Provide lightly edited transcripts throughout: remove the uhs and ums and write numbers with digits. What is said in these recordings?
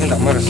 hin amaras.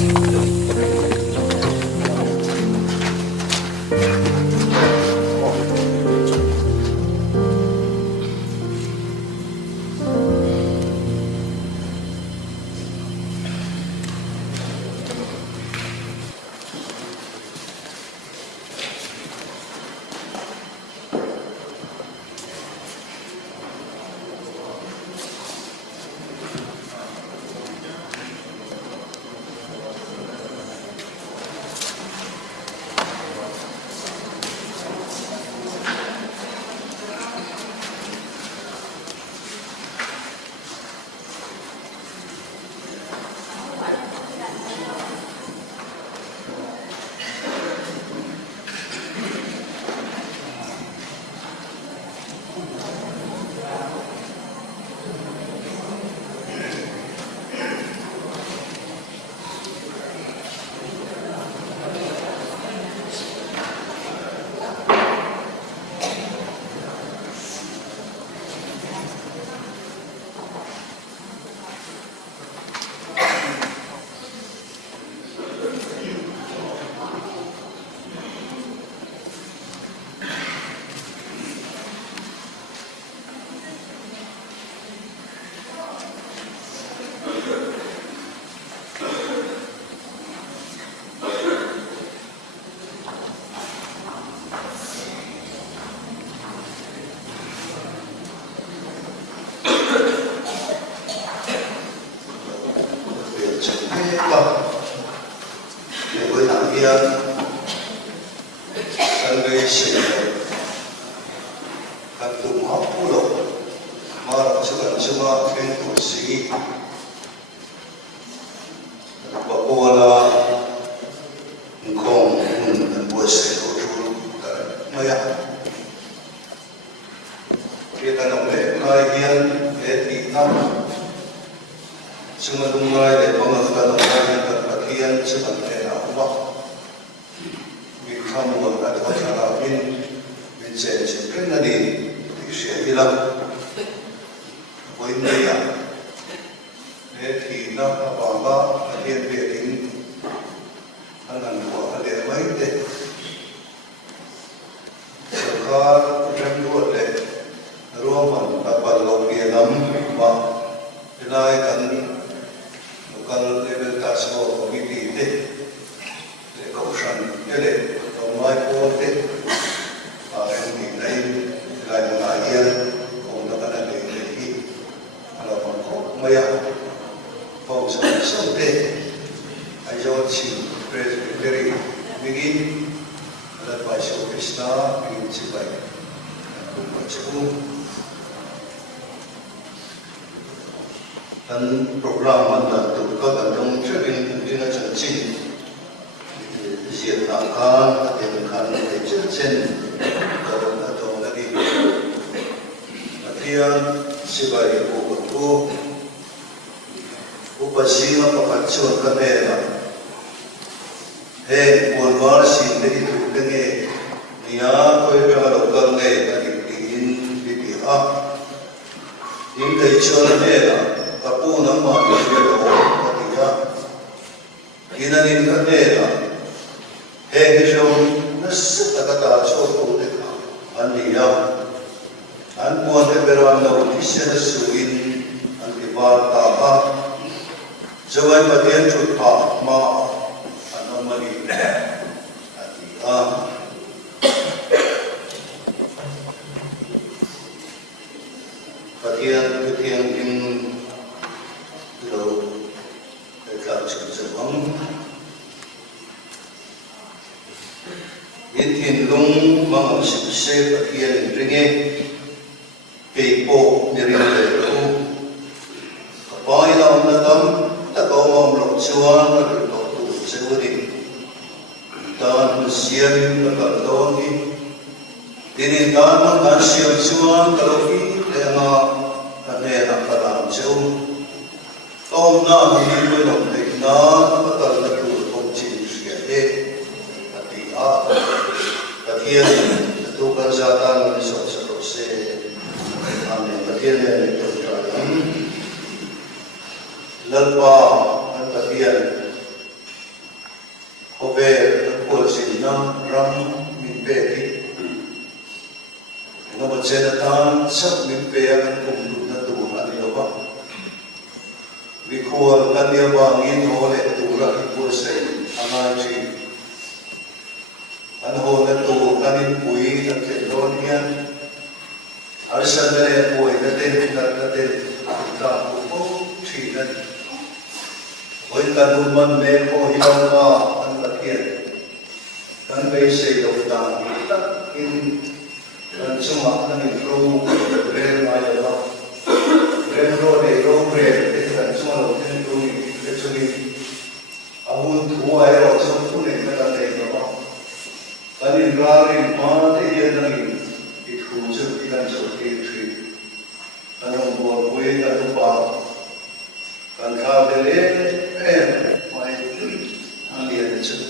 Lalpa, Antapian, Hobe Polsina Ram Minpeti Nabajenatan Sak Minpea and Kumnatu Adilova Vikol Kanyabangin Hole Tura Ipurse Amaji Anholatu Kanin Pui at Kedonian Arsadare Pui Natin Tapu Chinan When Kanuman Meko Hilama and Lakian can they say of down in Suma and in Flow, Rail Mayala, Railroad, a road rail, and small of actually a wound who I also put in Metalay. And in Rari, Mount Indian, it was a becomes of a tree. And on board, way at the bar. And how the lane, my only answer.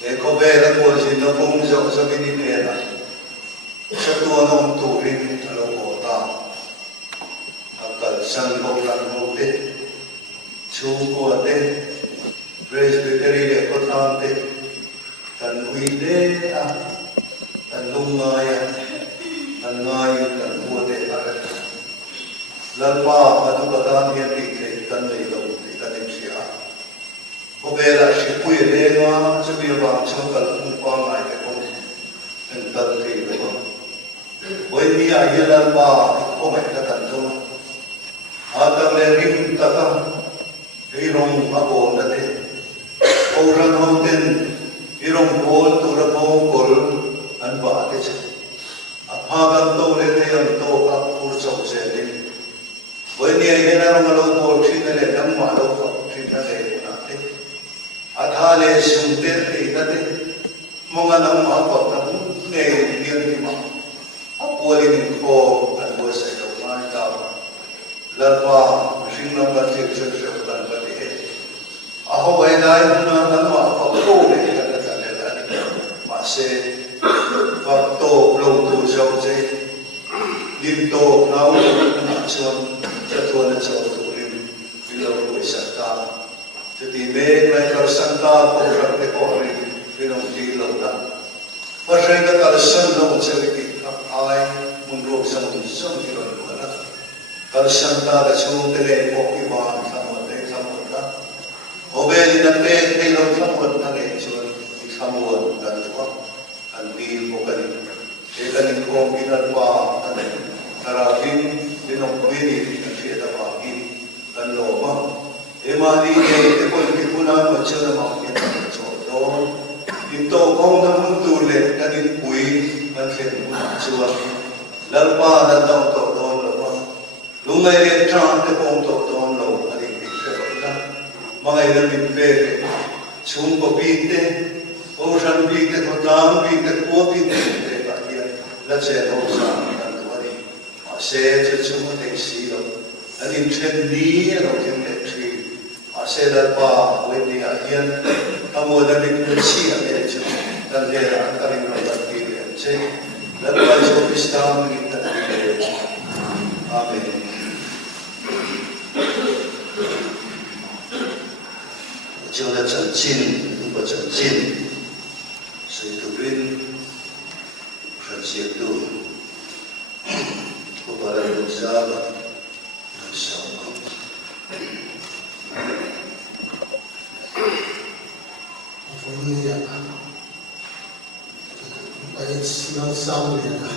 Ekobera was in the bones of the Vinipera. Chatuanum to him to Lopota. Akal San Bokan Mote, Chupote, Presbytery Potante, and Wide, and Lumaya, and Nayan, and Wote Arata. Lalpa, Madubatan, and Kanlilo, the Kanipsia. Obera Shipui Lema, Sabiaba, Chokal, Umpang, I and Talki. When we are here, oh my God, Adam Lerim Taka, Irom Abo Nate, Oran Mountain, Irom Gold to the Bongol and Batis. A Pagan Tolete and Toka, Urso Selling. When we are here, Malo, Chinale, and Malo, Chinale, Athale, Suntel, Monganam, Apa, Nay, Nirima. Upwelling for and was of my tower. Lalpa, machine number 6 of Lanbadi. Aho, when I do not know of holding at the Mase, Facto, blow to Jose, Limto, now, Natson, Jatuan, to him, below Wisata. To be made like our Santa, over the Hori, we don't feel of that. But I got a son of Seviki. I Munro some Hirona. Kalsanta, the Sundele, Pokiman, Samota. Obey the bed, they don't come with the nature, someone that and be Pokali. Taken in home in a bar, and Tarafin, they don't win and fear the bargain, and Loma. Emadi, the Politikuna, Machella Mountain, so in Tokong the Mundule, and in Pui, and Chua. Lalpa, the doctor, don't Lumay, Tran, the Ponto, don't know, and in Picture. My little bit, Chumpo Pite, Ocean Pite, Hotan Pite, Pite, let's say, Ocean, and Wadi. I said, Chumate Seal, and in Chendi, and Ocean Tree. I said that bar when they are here, come over the sea and they are coming from that period and say, that was what is down in that period. Amen. Cho là chân chín, không có chân chín, sự tự nhiên, phát triển đủ, có bao nhiêu gia là làm sao không? Vui à, vậy nó sao vậy à?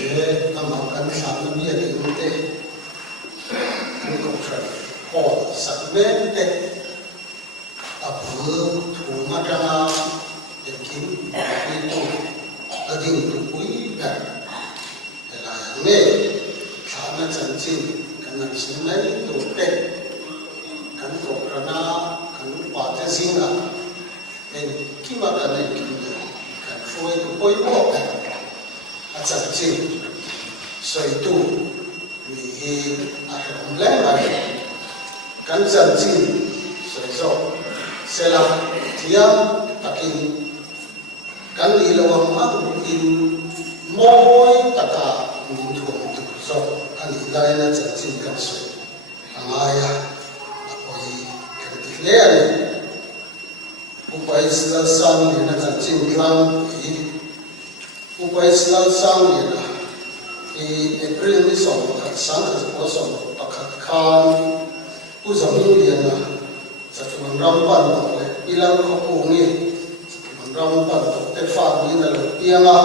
Để làm ăn sáng nó biết được như thế, không có chuyện họ sắp đến thế, vừa thủ mà ra để kiếm cái tu, ở đình tu quý vậy, là nghe sáng nó chân chính, cái này sinh lấy tu thế, cái tu ra na Pate zinga, en kima kana kinda, kan foi ko poi ko at sa chin, so itu ni akamlan ay kan sa chin, so sela tiang takin kan ilawang ang in moy taka mutuang tu, so kan ilay na sa chin kan so, ang aya ako'y Leale, upai sila sang ni na chin lang upai sila sang ni na April ni som sang ko som pakhat khan uzam ni na sa tuang rampan no ilang ko pungi sa tuang rampan te fa ni na pianga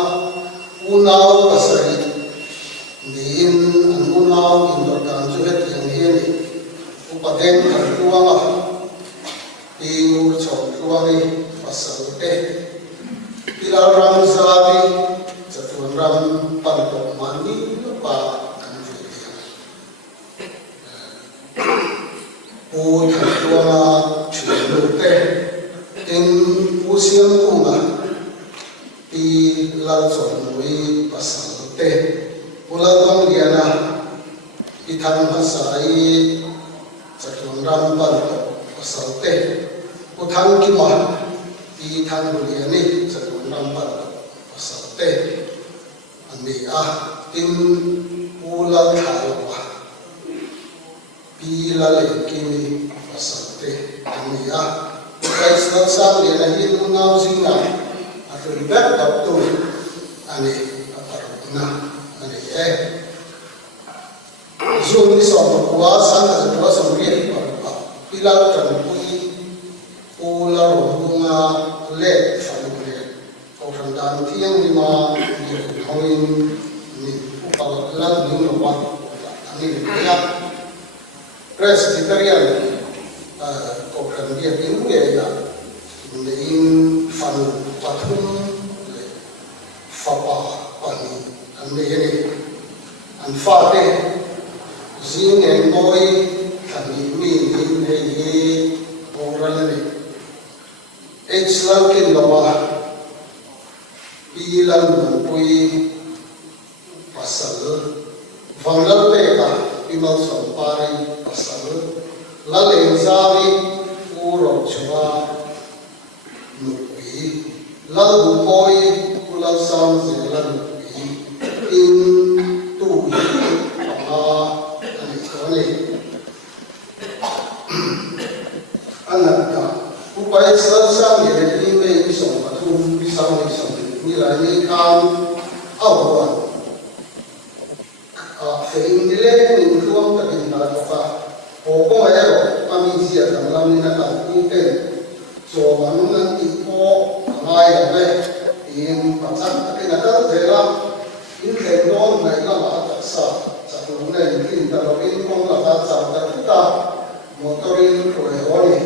unaw pasari niin ang unaw indor kan juhet yang hieni upaden kan tuanga ingur chom tuangi pasal ilang ram zabi sa tuang rampan to mani pa kan u thang tuanga chulu in usiam kuma i la chom mui pasal uladong diana i thang hasai sa tuang rampan to pasal u thang ki ma i thang buliani sa tuang rampan to pasal ani in ula thalawa pila le kimi pasate ani kai sa sa le na hin unau singa atul back up to ani aparuna ani zon ni som kwa sang ka kwa som ri pa pila kan pui ula ronga le famule ko thang dan thiang ni ma ni hoin ni upal lan ni lo wa ani ya Presbyterian program dia ini ya in fan patung fapa pani ane ini anfate zin en boy kami ni ye orang ini Islam kin lawa bilang mempui pasal vangal peka imal sampari pasal laleng zawi uro chua nukui lalu koi ulal sam zelan nukui in tu ani kone anakka upai sal sam ye ni me isong patum bisang ni lai kan awan fein dile ni tuang ta din na ka o ko ayo ami sia ta lam ni na ta ku ken so manu na ti ko mai da be in pa san ta ke na ta de la in ke don na la ma ta sa tu na in ta lo in ko la ta sa ta ta motorin ko e oni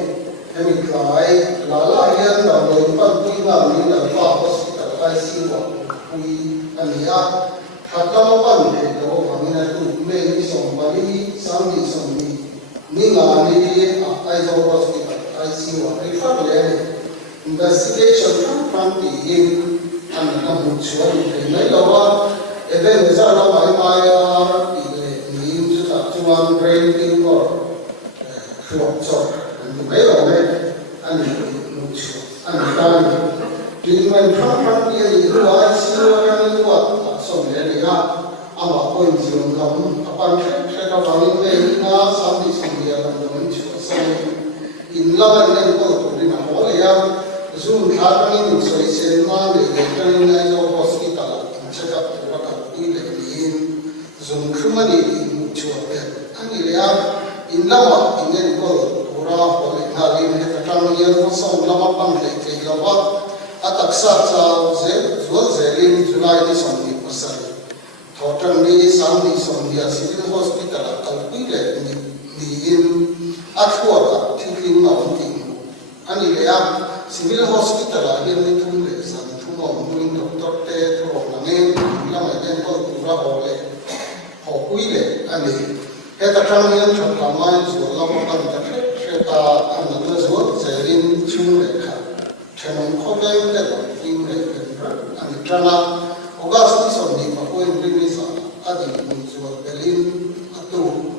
emi klai la hian da lo pan tu na ni na fa hospital ai si wa kui ania Hatama pan ke do hamina tu me ni som bali sam ni som ni nga ni ai zo hospital ai si wa refer le investigation from the in an na mu chwa ni nei lawa even za la mai mai ni ju ta chuan brain king or so and mai lo me an mu chwa an ta ni treatment from the in ru ai si wa kan ni wa so le ni ga ama ko in jiong kam apan ke ka wang le na sam ni sim ya kan do ni chu so in la ba ni ko to ni na ho le ya zoom tha kan ni so se ma le kan ni na zo hospital check up to ka ni le ni zoom khuma ni mu chu pe ani le ya in la ma in ni ko to ra ho le na le ni ka kan ni ko so la ma pang le ke la ba ataksa cha ze zo ze rin July ni som ni pasal total ni sam ni som dia civil hospital kalpui le ni in athua thinking na ti ani le ya civil hospital ni ni thum le sam thum mo ni doctor te thro na me la ma den ko pura ho le ho kui le ani he ta thang ni chon la ma zo la ma ta ta ta an na zo ze rin chung le kha Chairman Kobe le in le and Trana August on the Papuan Primis adi munzual Berlin atu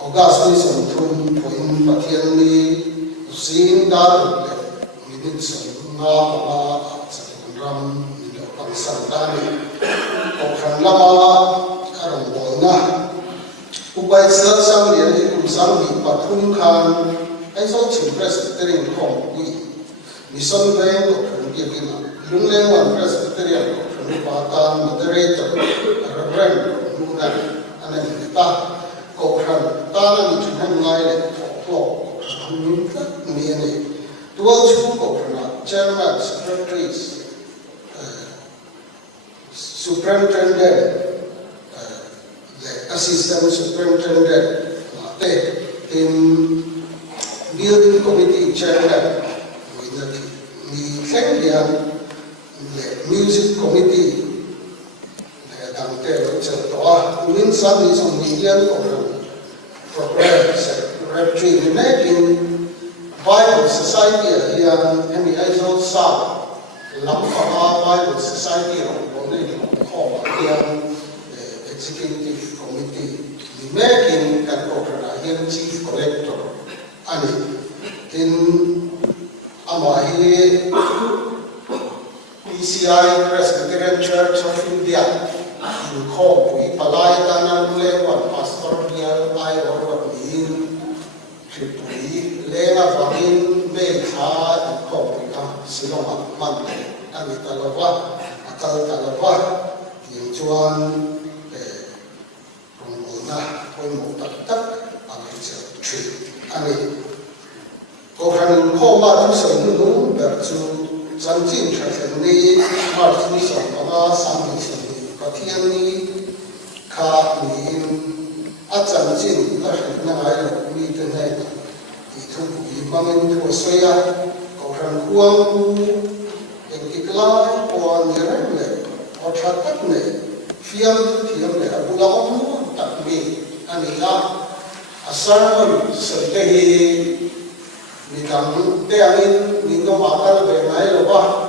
August on Trum Poin Patian ni Usin Dar Minit Son Nga Papa Ram Nilo Pangsantani Okran Lama Karang Bona Upai Sel Sang Lian Ikum Sang Di Patum Khan ai so chin presbyterian khom wi mission veng ko thon bi kin lungleng wan presbyterian ko thon pa tan moderator reverend nuna anan ta ko thon ta na ni thon ngai le ko min ta ni ni dual chu ko thon chairman secretaries superintendent the assistant superintendent in building committee chairman with the Kenyan music committee dang te to win some is on million program secretary making Bible Society here and the ISO South Lampa Bible Society called the executive committee making an opera chief collector and in Amahi PCI Presbyterian Church of India in Kobe, Palaya Lewan, Pastor Bial, I or in Tripoli, Lena Vanin, Bekha, and Kobe, Siloma, Monday, and Italava, Atal Talava, Yinchuan, Rumona, Poimotak, and tree. And Kohan Koma to Sanu, but to Sanjin Trafani, Martin Sangama, Sami, Patiani, Kani, Atsanjin, Lahan, meet the night. He took the Maman to Australia, Kohan Kuang, and Ikla, or Yeremle, or Chatakne, Fiam, Abulamu, Takme, and Ila, a sermon, Saturday. Nidam te angin nindo matal be nai loba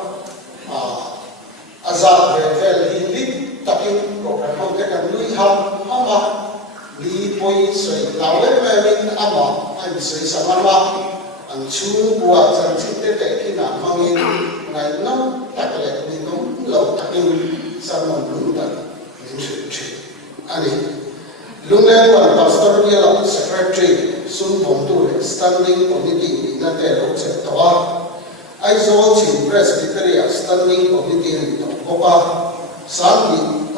azab be vel hilit takin program te kan lui ham ama li poi soi lawe me min ama an soi samama an chu bua chan chite te kina mangin ngai nam takle nindo lo takin samon lunda nin chu ani Lungleng wan pastor biala secretary sun bomtu standing committee na te ro che tawa ai zo chin presbyteria standing committee ni to opa sami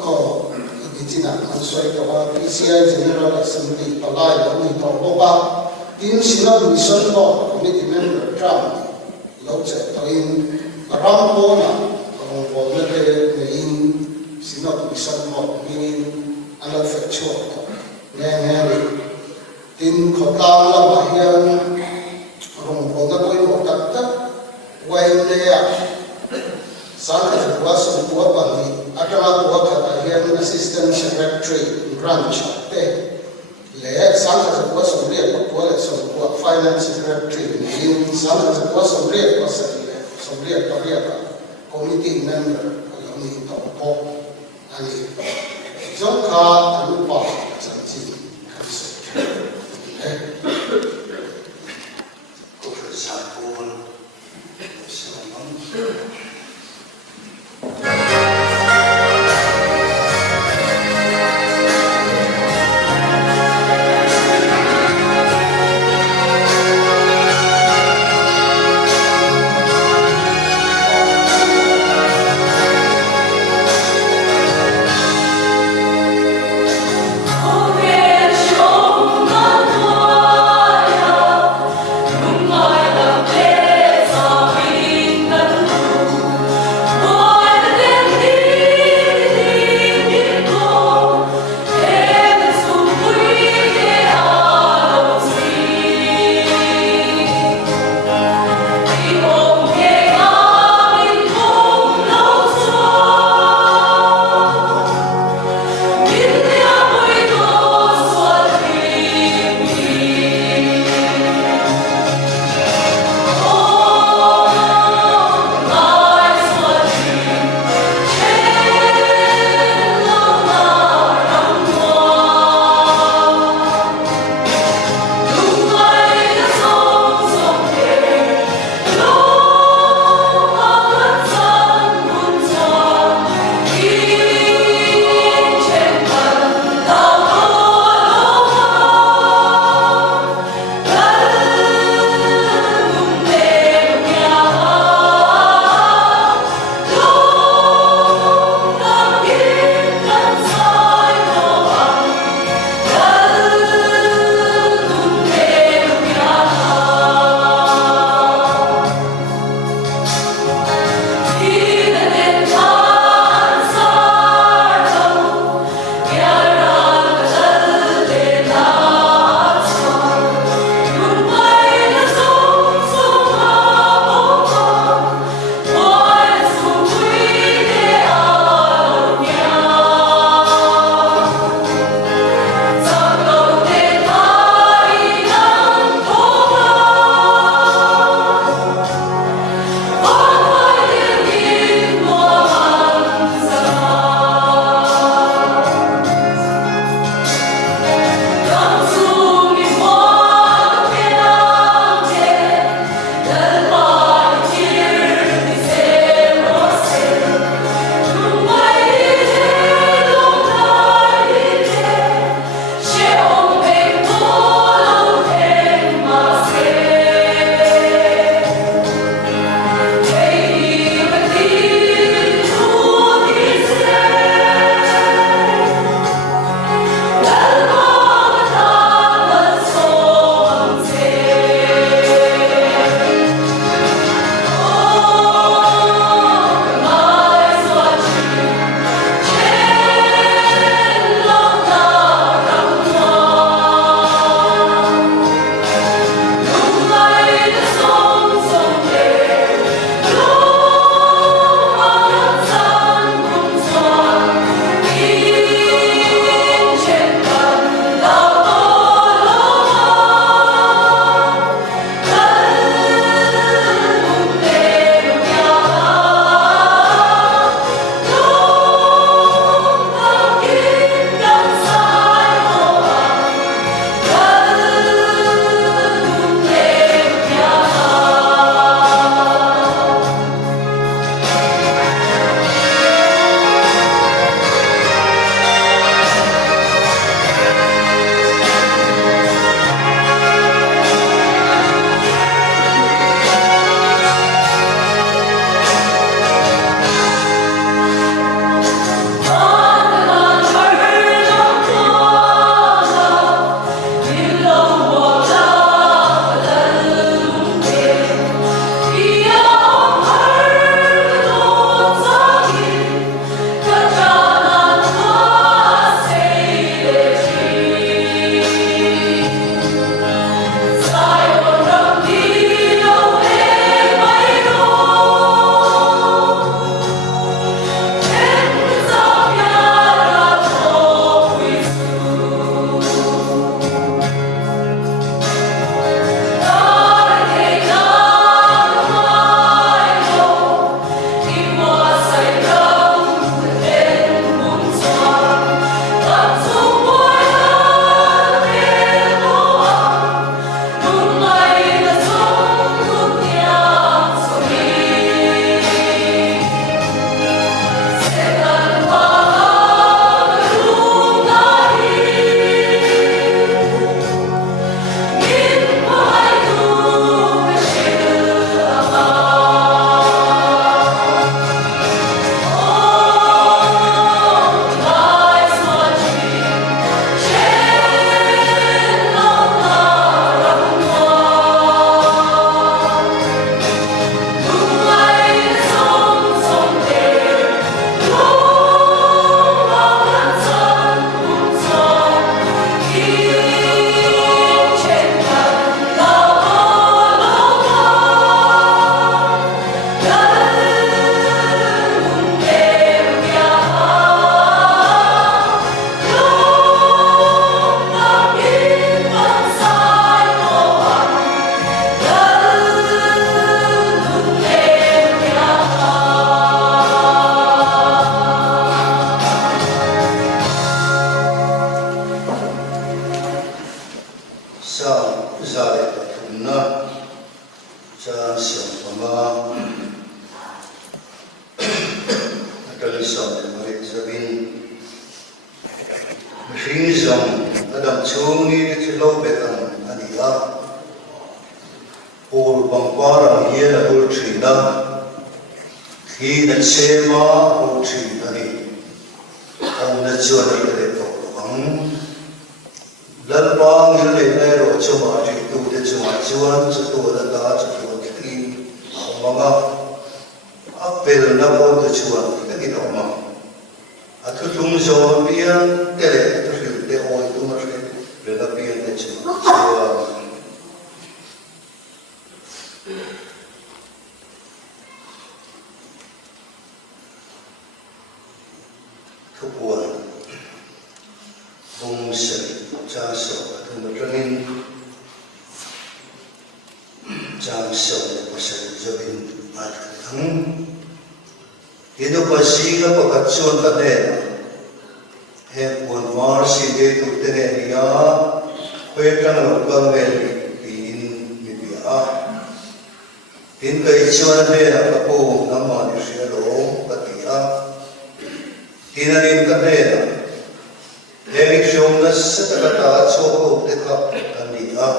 bitina ansoi tawa PCI general assembly palai lo ni to opa tin sinod mission board committee member tram lo che to in rampo na kong bol na te in sinod mission board in ala factual Nangari tin khota la bahian rong bonga koi motak tak wailea sangka kuasa kuat bagi agama kuat bahian assistant secretary branch te le sangka kuasa somria kuat kuat finance secretary in sangka kuasa somria paria committee member ni to po ani jongka anupa Hãy subscribe cho kênh Ghiền Mì Gõ để không bỏ lỡ sama akan sam marik zabin rizam adam chungi chilo betan ania ul pangpara hian ul trina khi na chema ul trina ni ông na chuan le to bang lal bang il le nei ro chuma ri tu de chuma chuan chu tu da ta chu tu ki manga apel na bo de chuan ka ki no ma athu lung zo bian te le tu ri de oi tu ma ri le la bian de chuma chuan thu buồn vùng sợi cha sầu thu một trăng cha sầu của sợi gia đình mà thắng thì nó có gì nó có các chuyện tất nhiên hem buồn mar si để tụt tên này nhá quay trăng một con về tin như vậy tin cái chuyện này là các cô nằm mà đi xe lỗ các tỷ Hinanin kanena, election na sa takata so teka ania,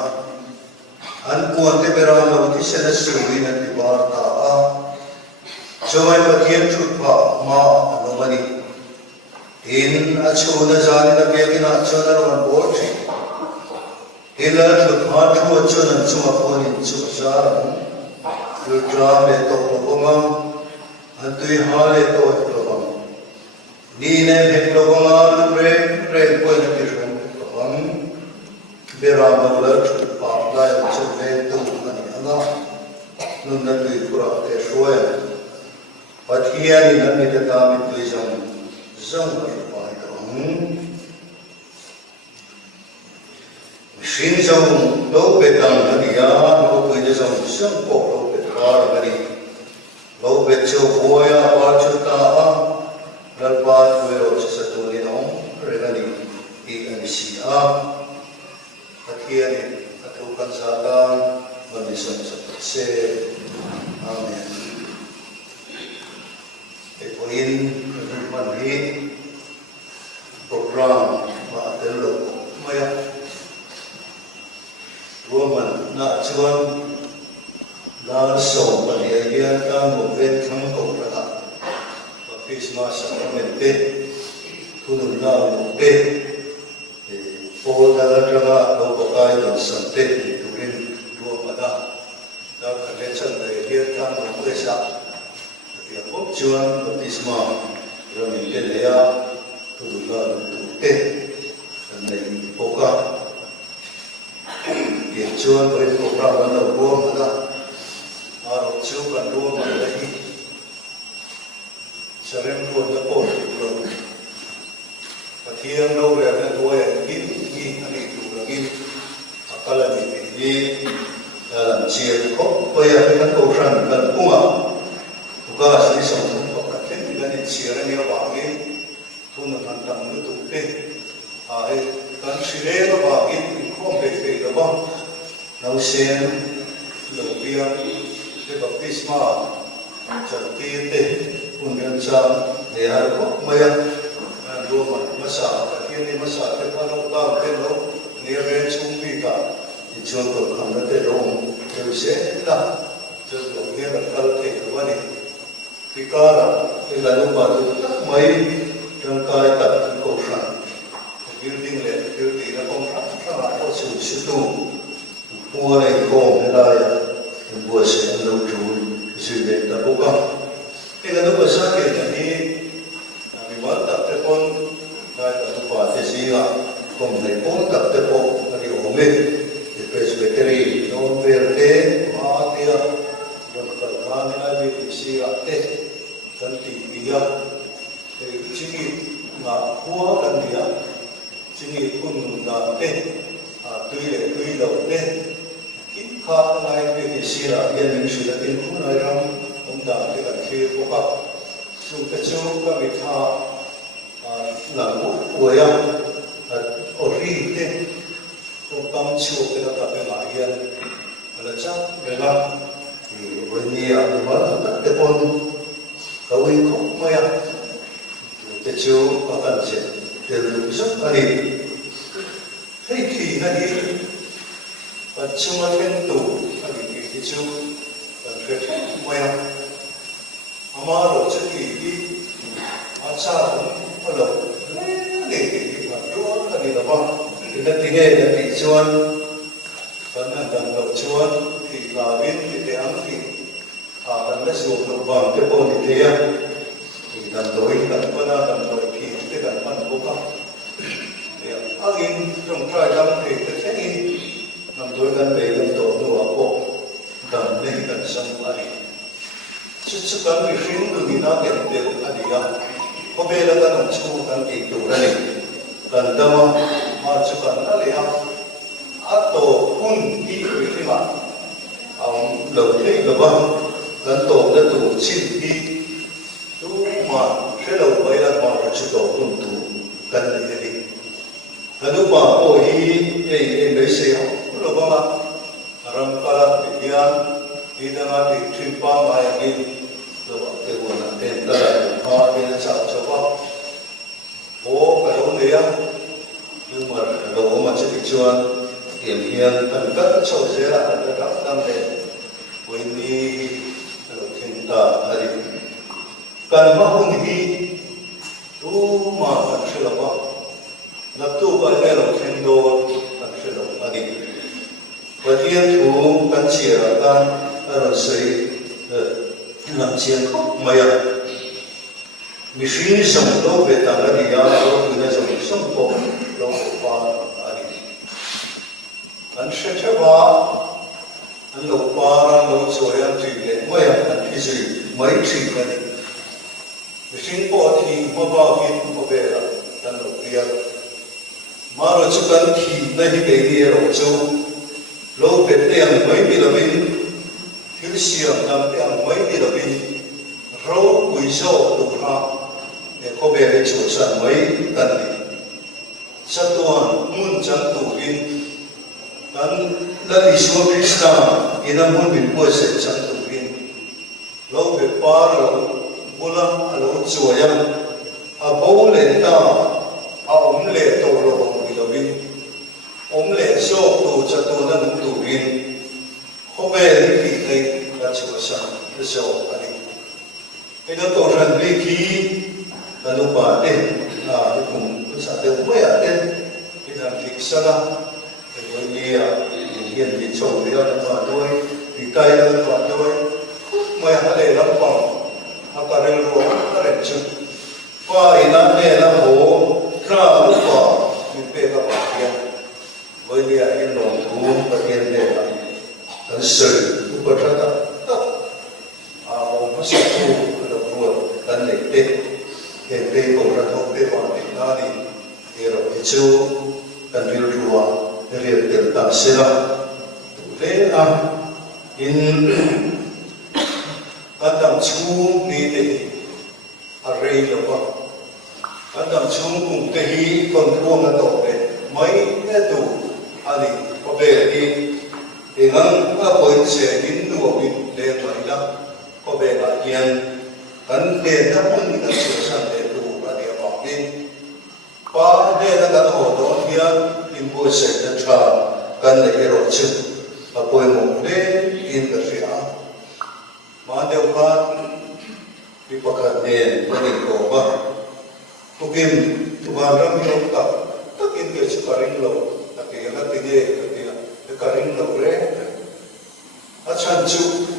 an kuan te berano ti sa nasuwi na ti barta so may patien chutpa ma ano mani, in acho na zani na biya kinacho na naman bochi, ila chutpa chuacho na chumaponin chumasaran, lutrame to lobomang, antoy hale to lobomang. Ni ne phek lo ma re ko na ti ron bang bera ma la chu pa la ya chu ve tu ani ana nun na tu pura te shoya pathia ni na ni ta mi tu zong na pa dong shin zong lo pe tang na ya lo pe de zong sam po lo pe ra ga ni lo pe chu boya pa chu ta lalpa tuero satu ni nong regani di anisia akian atukan satan menisam se amen epoin mani program ma telo maya woman na chuan la so mani ya ta mo vet thang ko ra Christmas sacramente tunun na te po dala drama lo pakai dan sante turin dua pada da kalesan dari dia kan mereka dia pop juan baptisma raminte lea tunun na te dan dari poka dia juan beri program na dua pada aro juan dua pada Sarem tuan na po lo pathiang lo re na tuai kin ni ani tu lagi akala ni dalam chia ko paya kan ko ran kan punga buka sini song ko kan ni chia ni ba ni tu na kan tang tu te ai kan sire lo ba ni ko pe pe lo ba na sen lo piang te baptisma Jadi te undan sa lehar ko maya dua masa kini masa te kalau tahu te lo ni ada cumbi ka dijual ke kamera te dong terus lah terus ni ada kalau te apa ni pikara lalu baru mai dan kaya tak kosan building le building na kontrak sana ko situ mulai ko melaya buat saya lalu Sudah tak buka. Ini kan bahasa kita ni, kami buat tak telefon, saya tak lupa sesiapa, kami telefon tak telefon dari ome, di presbyteri, non verde, matia, dan kerana lagi sesiapa dan dia, sini nak kuat dia, sini pun nak tuile khá ngay về cái xí là hiện những sự là tin cũng nói rằng ông đã cái gần kia của các chúng ta chú các vị tha là một buổi ở riêng tên ông tâm chú cái đó là cái lại hiện là chắc về năm thì วันนี้มาตั้งแต่คนเขาวิ่งเข้ามาจะชูประกันเสร็จเดี๋ยวรู้สึกอะไรให้ทีนั่นเองปัจจุบันเป็นตัวอะไรที่ชูกันเกิดมาอามาเราจะที่อาชาติเราเนี่ยที่มาดูอะไรนะบ้างนั่นที่เนี่ยนั่นที่ชวนกันนั่นกันเราชวนที่ลาวินที่เดียงที่กันและส่วนเราบางที่พอดีเดียที่นั่นโดยกันก็น่ากันโดยที่ที่กันมันก็บ้างเนี่ยอันนี้ตรงใจเราที่ที่แค่นี้นั่นโดยกันไปกันตัวนัวพวกกันเล่นกันสมัยชุดกันไปฟิ้งดูดีน่าเด็ดเด็ดอันนี้ก็เบลกันนั่งชูกันติดตัวนั่นเองกันดำมาชุดกันนั่นเลยอัตโตคุณที่วิธีมาเอาเหล่าที่กับว่ากันโตและตัวชิ้นที่ดูมาเชื่อเราไปแล้วมาชุดโตคุณตัวกันเลยดีแล้วดูมาโอ้ยไม่เสียเราบ้างรำคาราบิยานที่นั่งที่ทริปป้ามาอย่างนี้เราเกี่ยวกับเรื่องตลาดพาเป็นชาวชาวบ้านโอ้กระโดดเนี่ยดูมาเรามาจะไปชวนเกี่ยมเฮียนกันก็ชอบเสียละแต่รับตั้งแต่วันนี้เราถึงตาอะไรการมาหุ่นที่ดูมากันเชื่อว่านับตู้ไปเนี่ยเราถึงโดนกันเชื่ออะไรวันที่ถูกกันเชียร์กันเราใช้หลังเชียร์ไม่ยากมีสิ่งส่งโลกไปต่างกันยาวเราคือเนี่ยส่งโลกเราฟ้าอะไรอันเชื่อว่าอันโลกฟ้าเราสวยอันจริงเลยไม่ยากอันที่จริงไม่จริงกันมีสิ่งปกติมาบ้ากินมาเบลอันโลกเรียกมาเราจะกันที่นั่นที่เป็นที่เราจูโลกเป็นเรื่องไม่มีระเบียบที่เสียงดังเรื่องไม่มีระเบียบเราคุยโซ่ดูฮะเนี่ยเขาเป็นจุดสั่งไม่กันเลยสัตว์มุนจังตูวินกันแล้วอิสวาคริสต์อินามุนเป็นผู้เสกจังตูวินเราเป็นปาร์เราบุลาเราช่วยยังอาบูเลต้าอาอมเลโตเราบังวิลวินอมเลโซ่ตูจัตุนันตูวินเขาเป็นที่ในการช่วยสั่งโซ่อะไรitu orang lagi lalu pada hukum satu upaya dan kita fiksalah dia yang dicoba dia dapat doi dikaya dapat doi mai hale lampang akarel ro akarel chu pa ina ne la ho ra lupa mipe ka pakia với dia in long thu pakia ne la dan sel upatra masuk dan lekte lekte orang tu depan nari hero itu dan bilrua hero delta sila le in kadang chung ni de array lopa kadang chung kung tehi kontrol na to mai itu ani kobe di dengan apa itu hindu abin le mai lah kobe bagian kan dia dah pun kita susah dia tu dia makin, pa dia dah tahu tu dia impossible dah kan dia rocu, apa yang mungkin interfere, mana orang dipakai dia bagi koba, mungkin tuan orang yang tak ingin dia sekarang lo, tapi yang nanti dia sekarang lo le, acan cu.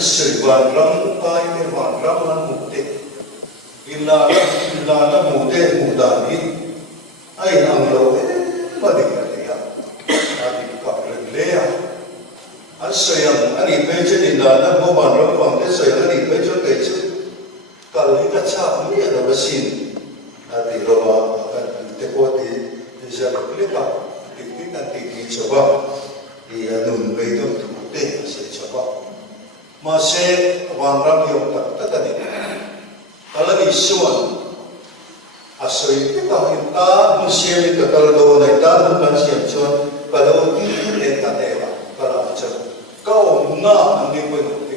Seriban ram kai निर्माण ram man mukte illa na mukte mudani ai ang lo madi kaya adi kapren leya asayam ani peje illa na moban ram pang te sayam ani peje peje kalau kita cak ni ada mesin adi roba akan tekoti bisa lepa kita nanti coba dia nun beito te saya coba masih wangram yang tak tadi. Kalau isuan asal kita kita musim itu kalau doa kita bukan siapa kalau kita tak ada kalau macam kau nak ambil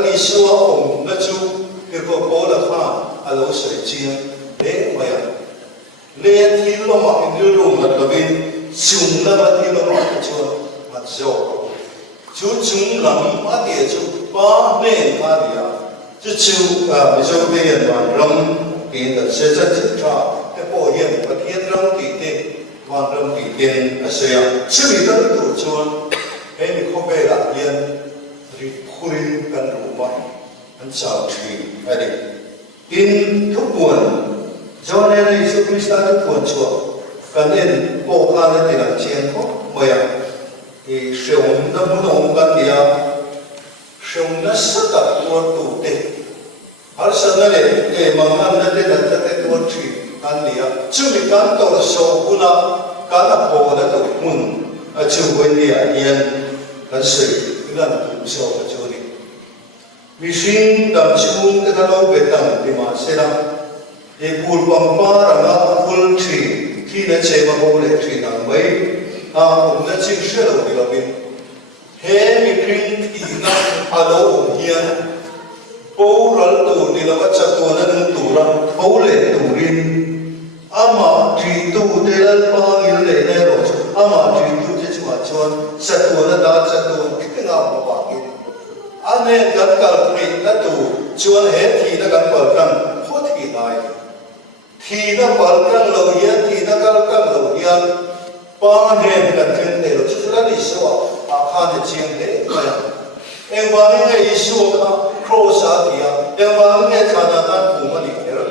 ali suwa om na chu ke ko ko la kha alo sai chi le maya le thi lo ma in lu ma la bin chung la ma thi lo ma chu ma zo chu chung lam ma de chu ba ne ma dia chu chu mi zo be yan ma ram ke da se sa chi tra ke po yen pa thiên ram ti te wan ram ti ten asaya chu mi ta tu chuan em mi ko be la yen ri khuri kan ru ma an chao chi ade in thu buồn cho nên là Jesus Christ đã buồn chúa cần nên cố gắng để làm chiến thắng mọi ạ thì sống nó muốn ông cần gì à sống nó rất là tuột tụ tệ ở sau đó để mà ăn nó để làm cái tuột chỉ ăn gì à chứ mình cần tổ sâu cũng là cần là bồ đã tổ muốn ở chung với gì à yên là sự cái là tổ sâu ở chỗ này vì sinh đam chung cái đó về tầng thì mà sẽ làm e pul pampa ranga pul thi khi na che ma ho le thi na mai a om na ching she lo di lo bin he mi kring thi na alo om hian po ral tu ni lo cha tu na nu tu ra ho le tu rin ama thi tu de lal pa il le ne ro ama thi tu che chwa chon sa tu na da cha tu ki na ma ba ki ane gan kal ni na tu chuan he thi na gan par kan ho thi nai thì nó bảo căng lâu yên thì nó cao căng lâu yên ba年gần thiên để lo chút là đi số à khan để chiang để mà em bảo nghe ý số kha cross à thì em bảo nghe thà na tan phụ mà đi rồi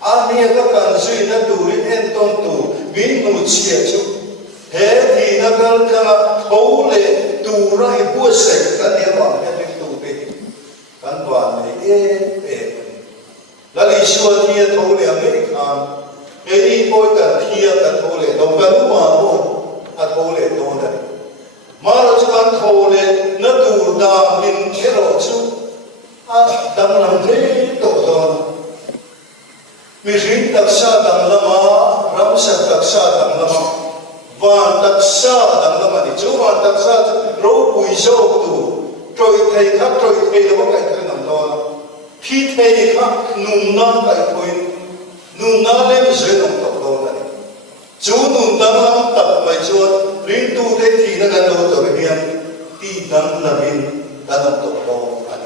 anh nghe các cần suy nó đủ đến em tôn đủ biến nụ chia chú thế thì nó cao căng hậu lệ đủ ra cái bua sạch cái niệm bảo cái đủ về cái đoàn này là lý số thì thâu lệ mấy khăn, cái đi bôi cả thia cả thâu lệ, đồng cả lúc mà bôi, thâu lệ đâu đấy, mà rồi chúng ta thâu lệ nó đủ đa mình cái rồi chú, đằng làm thế tổ đó, mình riêng đặc sa đằng làm ram sa đặc sa đằng làm van đặc sa đằng làm đi chú van đặc sa râu bùi dâu tù, trôi thầy khác trôi thầy đâu có cái nằm đó. Khi thầy khác nung nang cái thôi nung nang lên dưới nông tập đâu này chú nung nang làm tập bài chuột riêng tu thế thì nó gần đâu rồi hiền thì nang là mình đã nông tập đâu anh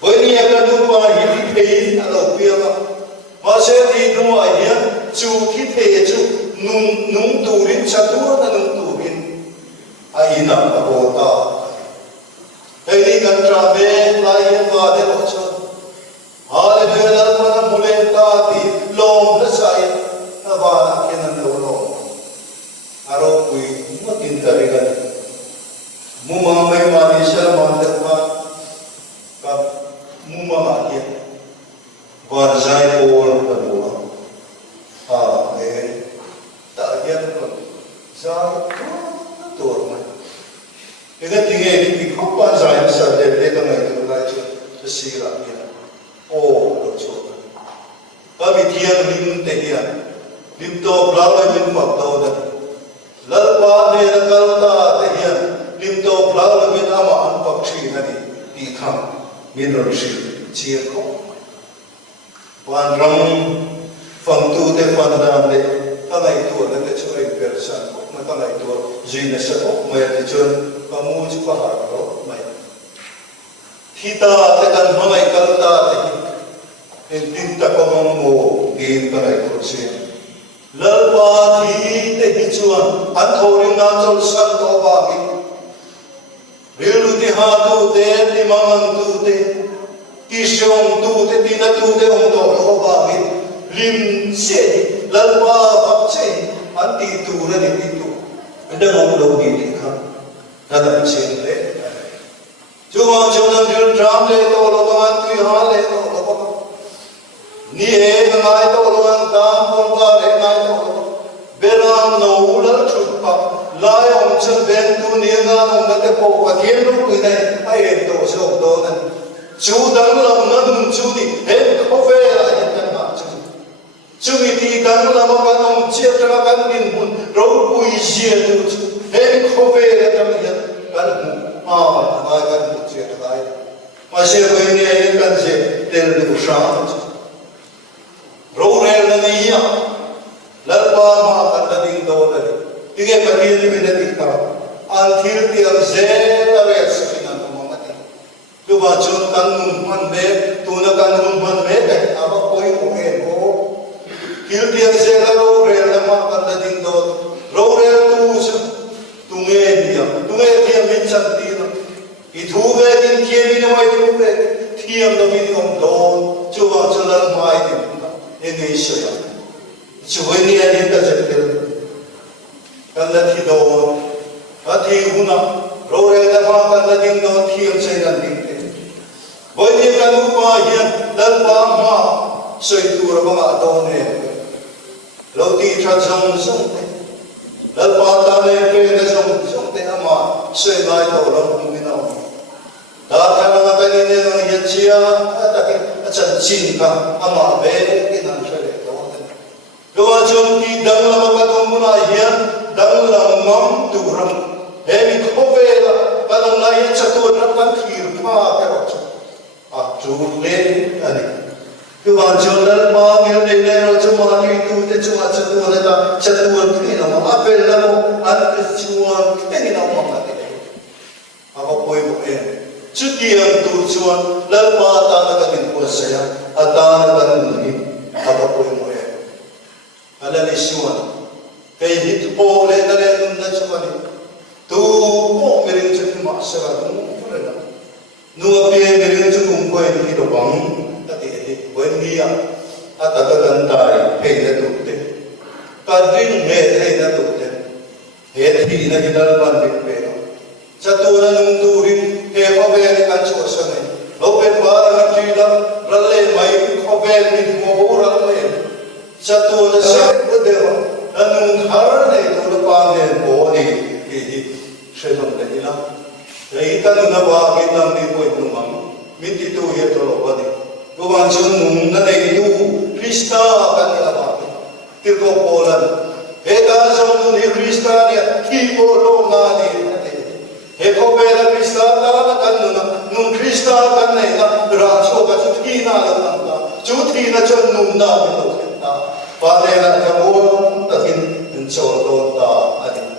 với nhiều cái nung bài thì thầy đã đầu tiên mà sẽ thì nung bài hiền chú thì thầy chú nung tu riêng chặt đua là nung tu riêng ai nằm ở hồ ta thầy đi gần ra bên lại hiền vào để lo cho Hallelujah, mana muleta di long lesai, abana kenan long. Aro kui makin tarigan. Mumang may manisya mandapat kap mumang akin. Barzai pol kadua. Tagian ko. Zai turman. Ega tingay di ko pa zai sa dete kamay tulay sa sira niya. Oh, betul. Kami tiang lim tehian, lim to pelawai lim pakau dan, lalpa ne nakal ta tehian, lim to pelawai lim ama anpak tri nadi di kham mineral shil chia ko. Wan ram fang tu te fan dam le, tanai tu le te chuai persan ko, na tanai tu zina sa ko, maya te chun kamu chupa haro maya. Kita tekan hamai kalta tehi. Tinta komong mo din taray kursi. Lalpa thi te hichuan an thoring na chol san to bagi. Rilu ti ha tu te ti mamang tu te isyong tu te tina tu te ong to ko bagi. Lim se lalpa phap che an ti tu ra ni ti tu. Ndang ong lo gi ti kha. Nadam chen le. Chuang chuang dil dram le to lo ban tu ha le to lo ni he ngai to lo an tam pon ba le ngai to belam no ulal chupa lai om chen ben tu ni nga ong da te po ka thien lu pu nei ai en to so do nan chu dang lam nan chu ni he ko fe la yen kan ma chu mi ti dang lam ka ong che tra kan bin bun ro pu i je tu he ko fe la tam yen kan mu ma kan mu che ta ai ma Asia ko ini ay kanse tel du sham. Rorel na niya. Lalpa ma kadading daw dali. Tingay patil binati ka. Antil ti ang zeta sa pinagmamati. Luba chun kanun manbe, tuna kanun manbe, kahit abak ko yung mo. Kilti ang zeta rorel na ma kadading daw. Rorel tu sa tungay niya. Tungay niya minsan tira. Ituwe din kiye binaway tuwe. Tiyam na binawang doon. Chuba chulan maay din. Ini siya. Chuba niya din kajakil. Kandat hidoon. At hihuna. Rore na mga kandating doon. Tiyam sa'y nandito. Boy niya kanupa yan. Lalpa ma. So itura mga doon eh. Lauti tradsang sumte. Lalpa tanay kaya na sumte ama. So inay tawlang kuminaw. Dahil mga kanina ng yatsiya at cinta ama be kinansyari ito. Gawa dyan ki dang lang magpatong muna yan, dang lang mam durang. Hemi kovela, parang layan sa tuwan at hirpa pero jule ani. Gawa dyan lang mga nilero cuma itute cuma sa tuwan at sa tuwan kina mga apel na mo at cuma kina mga tila. Ako po'y mo Cuti yang tujuan lalpa tanah katin puasa atana katin apa pun moya. Alali siwan kay hit po le dale nunda siwan tu po merin cuti maksara tu pura nu api merin cuti kumpoi ni dobang ati buat dia atakagantai hei na tutte kadring me hei na tutte hei na kita banding pera Satu orang turin kebabel kan suasana. Lopet barang cila rale mai kebabel ni moboran mai. Satu orang siapa dewa. Anung harane itu lepanen boni ini sedang dah. Jadi kan nawa kita ni buat numang. Minti tu ya tolong bani. Bukan cuma nana itu Krista akan dilakukan. Tirko Poland. Hekar sama ni Krista ni kibolo nani. Eko pera Krista na kanuna nung Krista kanay na raso ka chutina lang na chutina chon nung na pinukita pare na kamon takin ncholo ta ani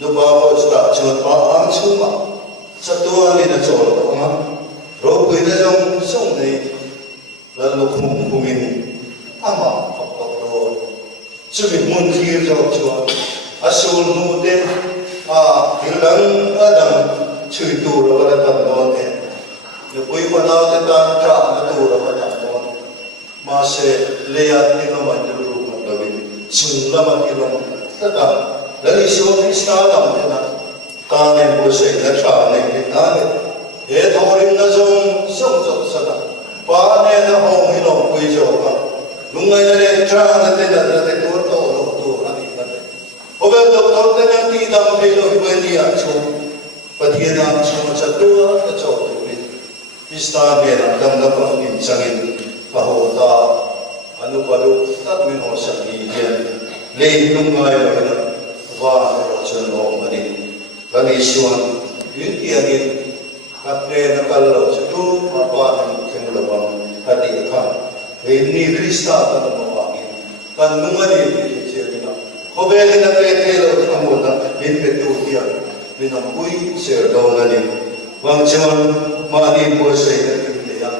dubawo sta chot pa ang chuma sa tuwa ni na cholo ma ro pwede yung song nei lalo kung kumin ama papapro subi mun kir jo chwa asul nu de ilang adam chui tu lo pada tamon eh lepui pada teta tra na tu lo pada tamon mase leat ni lo manduru magawi sungla makilong tata lali siwa Krista lam na kanen bo se na tra ne kitane he thorin na jong song jok sada pa ne na hong hilong pui jo ka lungai na le tra na te na te tu to lo tu ani na Obel doktor tenang ti dam pelo ibelia cho patiena cho chatua ta cho tu ista bera dam na pa in sangin pahota anu padu tat min ho sangi yen le lungai na wa ro chen lo mani kani suan yin ti agin kapre na kallo chu pa pa han ken lo bang ati kha le ni Krista ta mo wa kan lungai ni che na Kobel na petelo amona min petutia min ampui serdona ni wang chon mani po sei na kimleya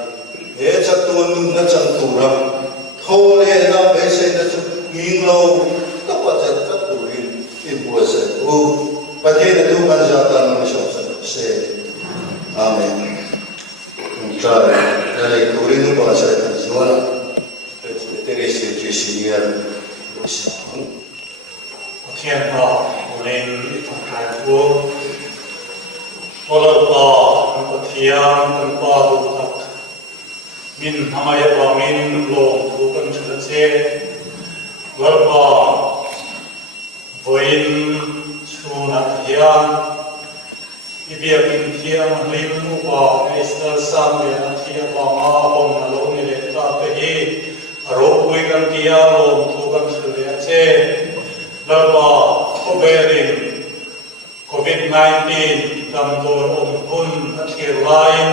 he chatun na chantura thole na be sei na inglo kapachat chaturin in po sei o pathe na tu kan jata na se amen Entrare nelle turin po sa tanzona teresi trisinier Thiên họ lên trong trái vua Ô lợt bò Nó có thiên Tân bò đủ thật Mình hama ya bò Mình lộn Đủ cân trở chế Lợt bò Với Chú nạc thiên I việc in thiên Linh mũ bò Easter sang Về nạc thiên bò Ngà hông Nà lộn Nì lệ ta Tế hi Rốt bùi cân thiên Lộn Đủ cân trở chế Lalpa Koberin COVID-19 Tamtor Hun Akhir Lain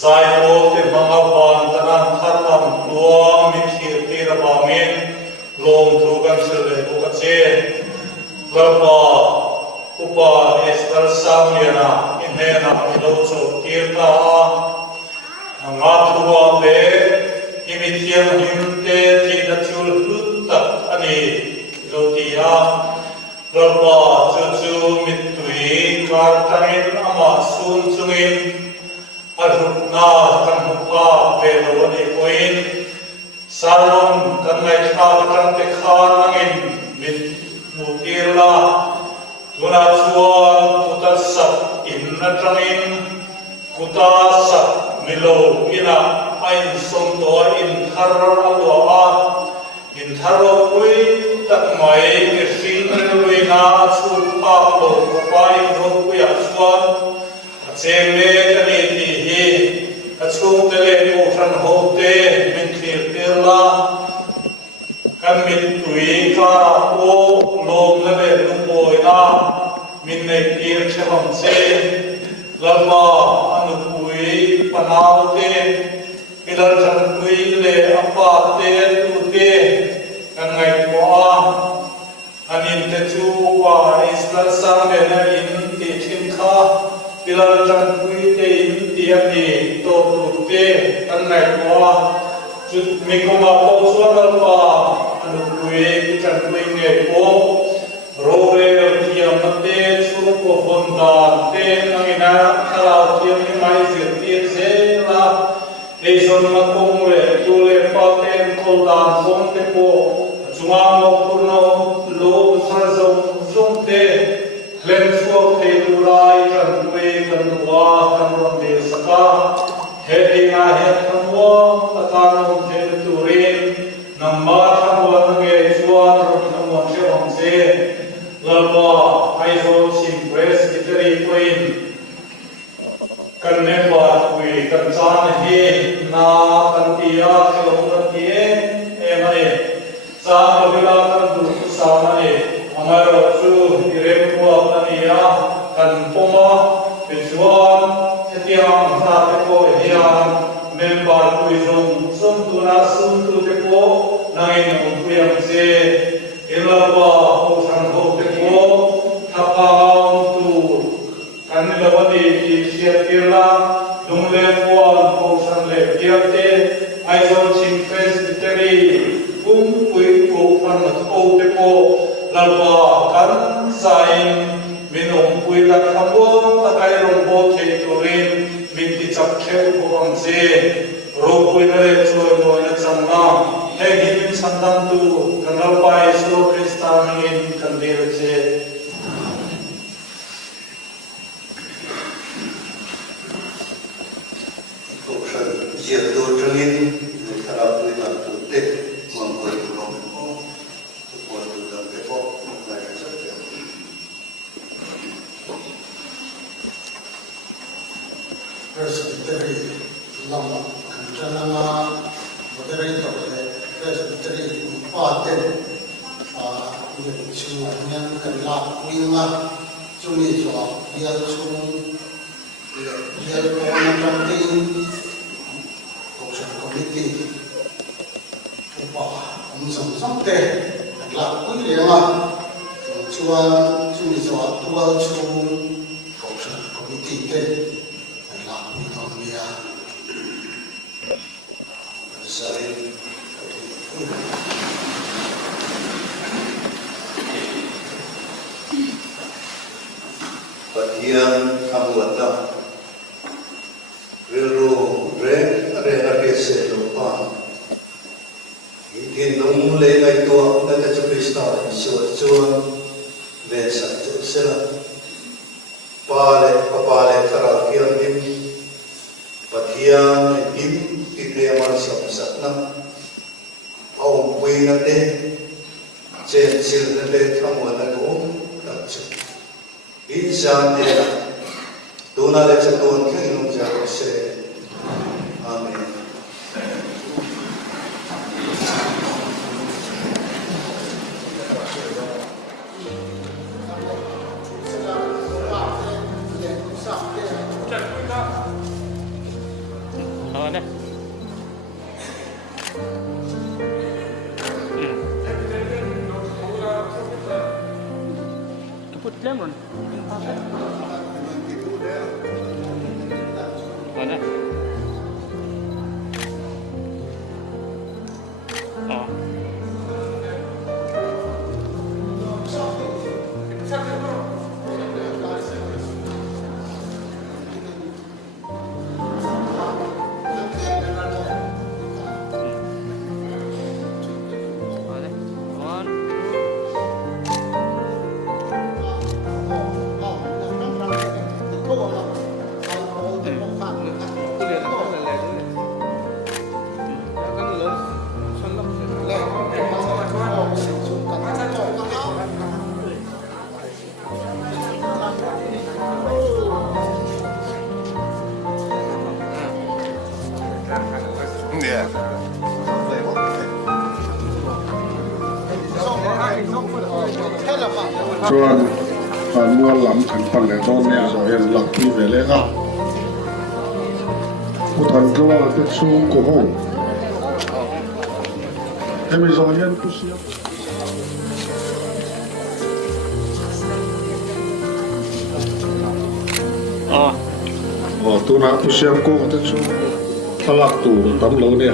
sai po te mga ban tanan khatam luang mi khir tira ba min lom thu kan sele ko ka che lapa upa estar samyana inhena ilo cho tirta nga thuwa be imithiam himte thina chul huttak ani ilo tia lapa chu mitui kar tangin ama sun chungin arupna kanhupa veloni koin salon kanai kha te kha nangin mit mutirla tuna chuan kutasap inna tangin kutasap milo ina ain som to in tharra alwa in tharro pui tak mai ke sing ruina chul pa lo pa in ro puya chuan cheng le tani ti hi achung te le ko than ho te min thir tirla kan mit tui ka o lom le le nu boina min nei tir chham che lama anu pui panaw te ilal chan pui le apa te tu te kan ngai ko anin te chu wa islar sang le na in ti thin kha ilal chan pui te in ti ani to tu te kan ngai ko chut mi ko ma po chuan al pa anu pui chan pui nge ko ro re thiam na te chu ko hon dan te nangina khala thiam ni mai zir ti se la ei son ma kong le tu le pa ten kol dan som te ko chunga mo purno lo sar zong zong te len chuo te lu lai kan pui kan wa kan ron de saka he tinga he kan wa ta no te tu rin nam ma kan wa nge chuan ron kan wa che hong se lalwa ai zo sim presbytery queen kan ne ba kui kan chan hi na kan tia khelo kan tie e mai sa lo bila kan du sa mai amaro chu irem ko apania kan poma pejuan etiam na te ko hian member kui zong som tu na sum tu te ko nai no kuyam se ilaba ho san ho te ko thapam tu kan lawani ki sia tirla dungle kwal ho san le tiate aizon chim presbytery pui ko pan ko te ko lalwa kan sain minong pui la khamo takai rom bo the turin min ti chap khe ko ang se ro pui na le choi mo na chamna he hin sandam tu kanal pai so krista min kan dir che diệt đồ trăng in thà là tôi làm chủ tịch mà người chủ động có của chủ động cái có một ngày rất đẹp presbytery lama kantananga moderator le presbytery paten ni chunga nyang kan la kuinga chuni cho dia chung dia ko na tantin committee upa umsam samte la kui lenga chuan chuni cho tual chung committee te la kui thom mia sai Patian kamuata Relo re se lo pa in nong le ngai to na ta chu krista so chuan ve sa chu sela pa le thara kian nim pathian nim ti le mal sam sat na au pui na te chen sil na le thamo na ko ta chu in san te dona le chaton khang nong ja se amen nè. Put lemon. Nè. Yeah. Chuan pan mua lắm thành phần để don nè rồi hiện lập đi về lên ha. Một thần cơ là cái số của hồn. Em bây giờ hiện tu sửa. Tu na tu sửa cô cái số talak tu tấm lâu nè.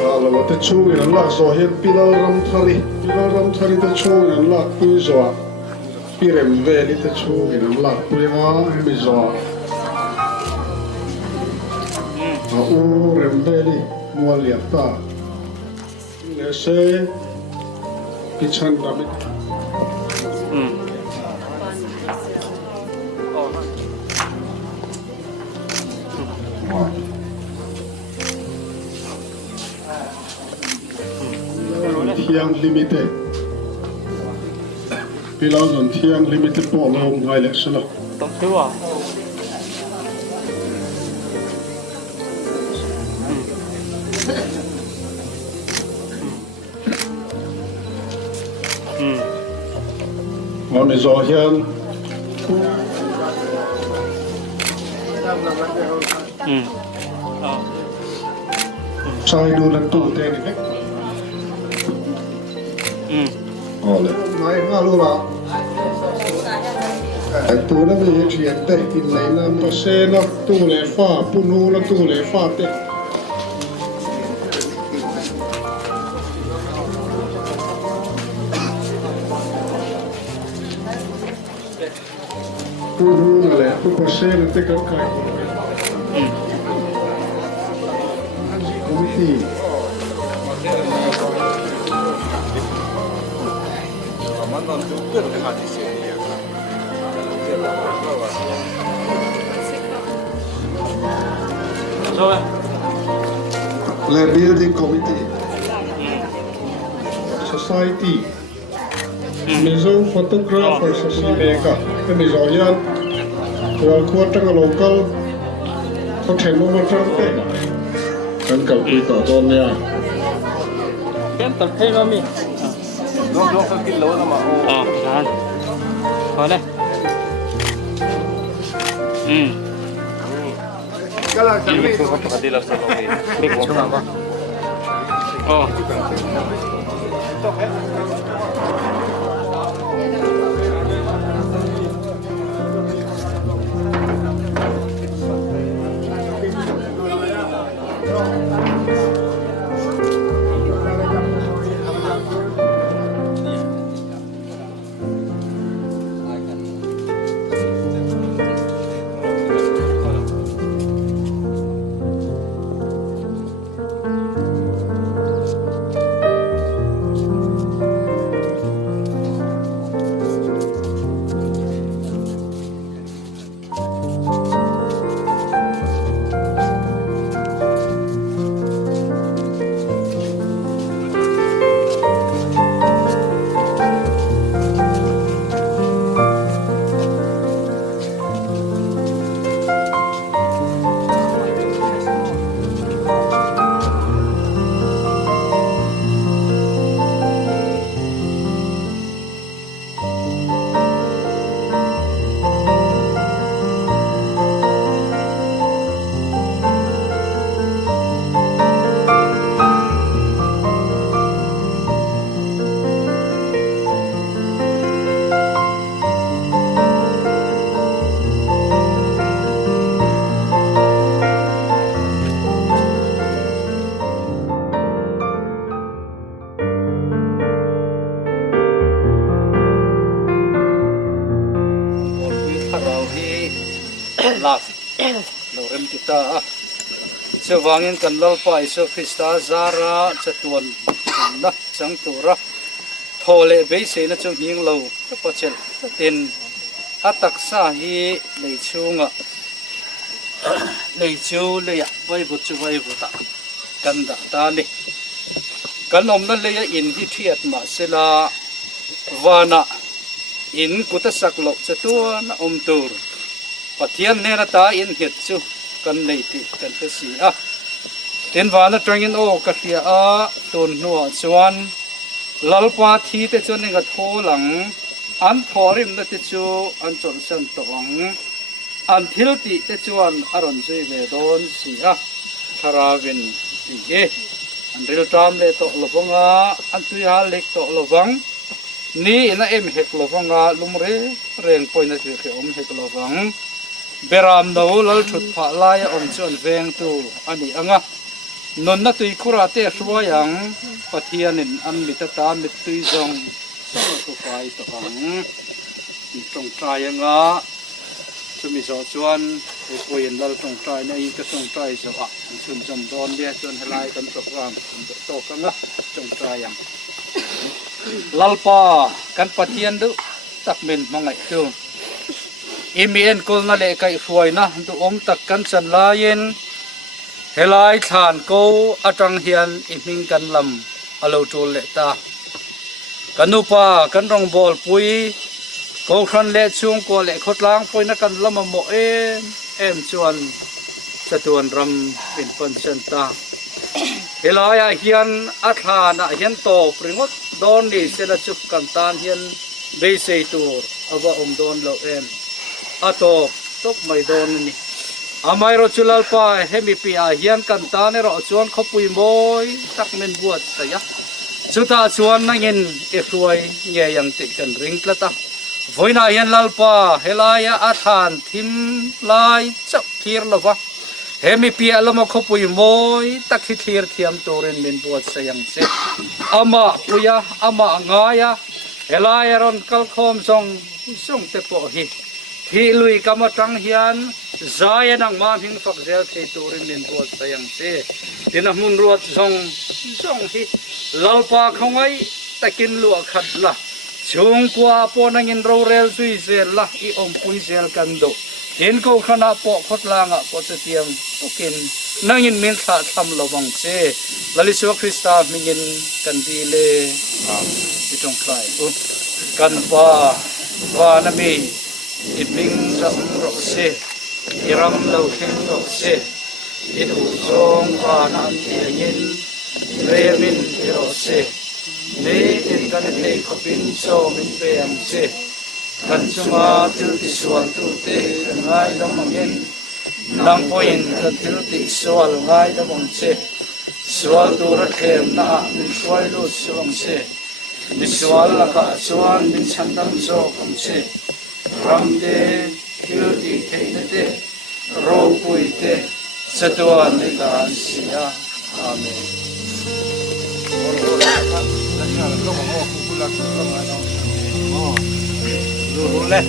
Kalau kita curi nalak zohir pilar ram thari kita curi nalak pui zoa, pirem veli kita curi nalak pui ma hemi zoa. Rem veli mualiata, nese pichan damit. Tiang limited. Pilau zon tiang limited po long hai election lo. Tông thiếu à? Ngon zo hian. Sai du lan tu te ni vek. Olha, mai ngalu la. Tu na me chuyện te in nei na pa se na tu le fa punu na tu le fa te. Punu na le pu pa se na te kan kai. Komiti. Rồi. Le building committee. Society. Mizo photographer society ka. Mizo yan. Wal kuat tang local. Ko thenu ma tang te. Kan kal kui to don ya. Cái tập thêm vào mi. Lúc cái kilo nó mà Rồi. Thôi đây. cái là cái gì không có đi làm sao vậy? Biết không nào lak lo rem kita sewangin kan lalpa iso Krista zara chatuan na chang tura thole be se na chung hing lo pa chel tin atak sa hi leichunga leichu leya vai bu chu vai bu ta kan da ta ni kan om na leya in hi thiat ma sela wana in kuta saklo chatuan tur pathian ne na ta in hiat chu kan nei ti kan ka si a tin wana tangin o ka hria a tun nuwa chuan lalpa thi te chuan ni ga tholang an thorim na te chu an chon san tawang an thil ti te chuan aron zui ve don si a tharawin ti e an ril tam le to lovanga an tuya lek to lovang ni ina em hek lovanga lumre reng poina ti khe om hek lovang beram no lal thut pha lai om chuan veng tu ani anga non na tui khura te hruayang pathianin an mitata mit tui zong sang tu pai to ang tong trayanga chumi so chuan poin lal tong tray na I ka tong tray so a chun jam don dia chuan helai kan to ram to kanga tong trayang lalpa kan pathian du tak min mangai tu imien kol na le kai hruai na du om tak kan chan lain helai than ko atang hian iming kan lam alo tul le ta kanupa kan rong bol pui ko khan le chung ko le khotlang poina kan lama mo em chuan chatuan ram pin pon chen ta helaya hian athana hian to pringot don ni sela chup kan tan hian be sei tur awa don lo em ato tok mai don ni amai ro chulal pa hemi pi a hian kan ta ne ro chuan khopui moi tak men buat ta ya chuta chuan nangin e hruai nge yang ti kan ring tlata voina hian lalpa helaya athan thim lai chak thir lova hemi pi alama khopui moi tak hi thir thiam torin men buat sayang se ama puya ama ngaya helaya ron kal khom song te po hi thi lui kama tang hian zaya nang ma hing fak zel the turin min buat sayang se tin mun ruat song hi lalpa khongai takin lu khat la chung kwa po nang in ro rel sui zel la I om pui zel kan do tin ko khana po khotlanga po te tiam tokin nang in min tha tham lawang se laliswa Krista mingin kan dile itong khai kan pa na mi iping ram ro se iram lo khen ro se idu song pa na yin remin ro se ne in kan ne khopin so min pe am se kan chuma til ti sual tu te ngai dam mangin nang poin kan til ti sual ngai dam mong se sual tu ra khem na min suai lu song se mi sual la ka sual min chandam so kom se ramde hilti theinate ro puite satwa nikan sia amen Lule